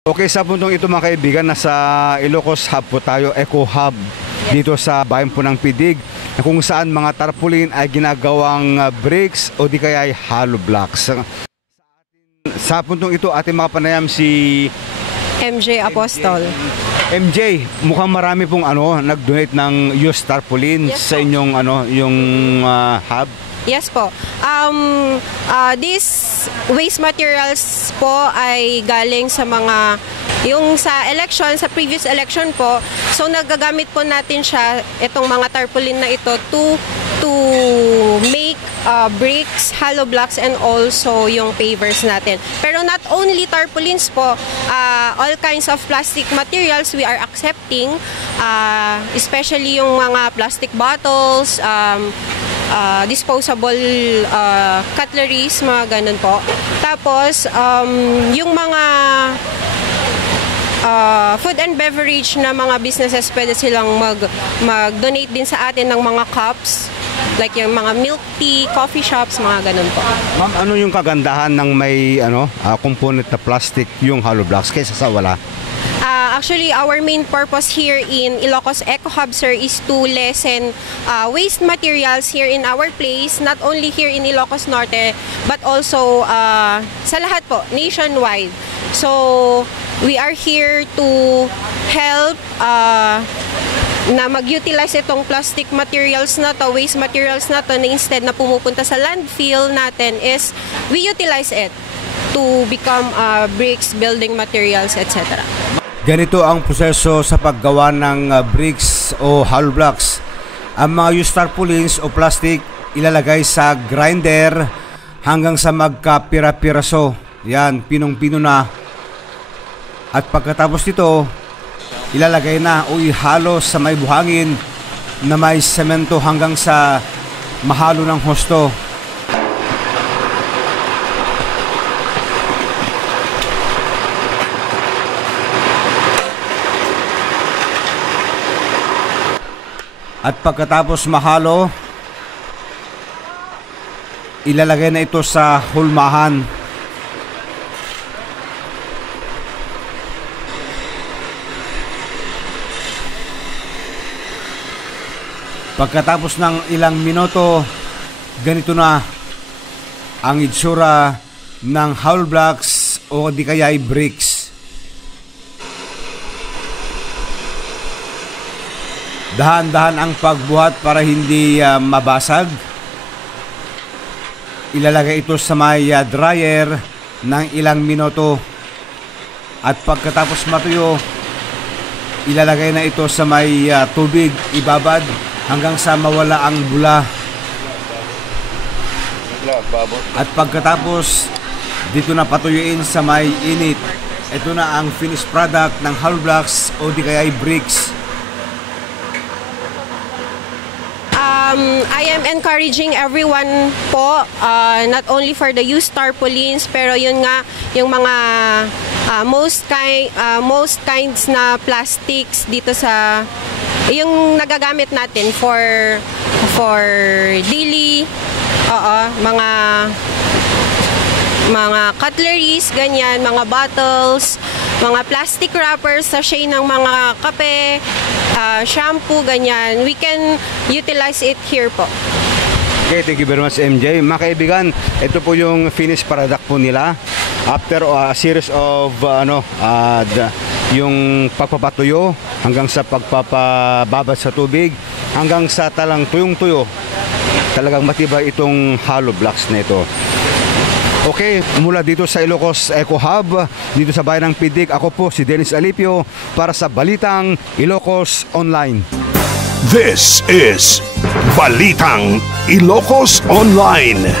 Okay, sa puntong ito mga kaibigan, nasa Ilocos Hub po tayo, Eco Hub, dito sa bayan po ng Pidig, kung saan mga tarpaulin ay ginagawang bricks o di kaya ay hollow blocks. Sa puntong ito ating mga panayam si MJ Apostol. MJ, mukhang marami pong nag-donate ng used tarpaulin sa inyong yung hub. Yes po. These waste materials po ay galing sa mga yung sa election, sa previous election po. So nagagamit po natin siya, itong mga tarpaulin na ito to make bricks, hollow blocks, and also yung pavers natin. Pero not only tarpaulins po, all kinds of plastic materials we are accepting, especially yung mga plastic bottles, disposable cutleries, mga ganun po. Tapos, yung mga food and beverage na mga businesses, pwede silang mag-donate din sa atin ng mga cups, like yung mga milk tea, coffee shops, mga ganun po. Ma'am, ano yung kagandahan ng may component na plastic yung hollow blocks kaysa sa wala? Actually, our main purpose here in Ilocos Eco Hub, sir, is to lessen waste materials here in our place, not only here in Ilocos Norte, but also sa lahat po, nationwide. So, we are here to help na mag-utilize itong plastic materials na to, waste materials na to, na instead na pumupunta sa landfill natin is we utilize it to become bricks, building materials, etc. Ganito ang proseso sa paggawa ng bricks o hollow blocks. Ang mga used tarpaulins o plastic ilalagay sa grinder hanggang sa magkapira-piraso. Yan, pinong-pino na. At pagkatapos nito, ilalagay na o ihalo sa may buhangin na may semento hanggang sa mahalo ng husto. At pagkatapos mahalo, ilalagay na ito sa hulmahan. Pagkatapos ng ilang minuto, ganito na ang itsura ng hollow blocks o di kaya ay bricks. Dahan-dahan ang pagbuhat para hindi mabasag. Ilalagay ito sa may dryer ng ilang minuto. At pagkatapos matuyo, ilalagay na ito sa may tubig, ibabad hanggang sa mawala ang bula. At pagkatapos, dito na patuyuin sa may init. Ito na ang finished product ng hollow blocks o di kaya ay bricks. I am encouraging everyone po, not only for the used tarpaulins, pero yun nga, yung mga most kinds na plastics dito sa, yung nagagamit natin for daily, mga cutleries, ganyan, mga bottles, mga plastic wrappers, sachet ng mga kape, shampoo, ganyan. We can utilize it here po. Okay, thank you very much, MJ. Mga kaibigan, ito po yung finished product po nila. After a series of yung pagpapatuyo hanggang sa pagpapababad sa tubig hanggang sa talang tuyong-tuyo, talagang matibay itong hollow blocks na ito. Okay, mula dito sa Ilocos Eco Hub, dito sa bayan ng Pidig, ako po si Dennis Alipio para sa Balitang Ilocos Online. This is Balitang Ilocos Online.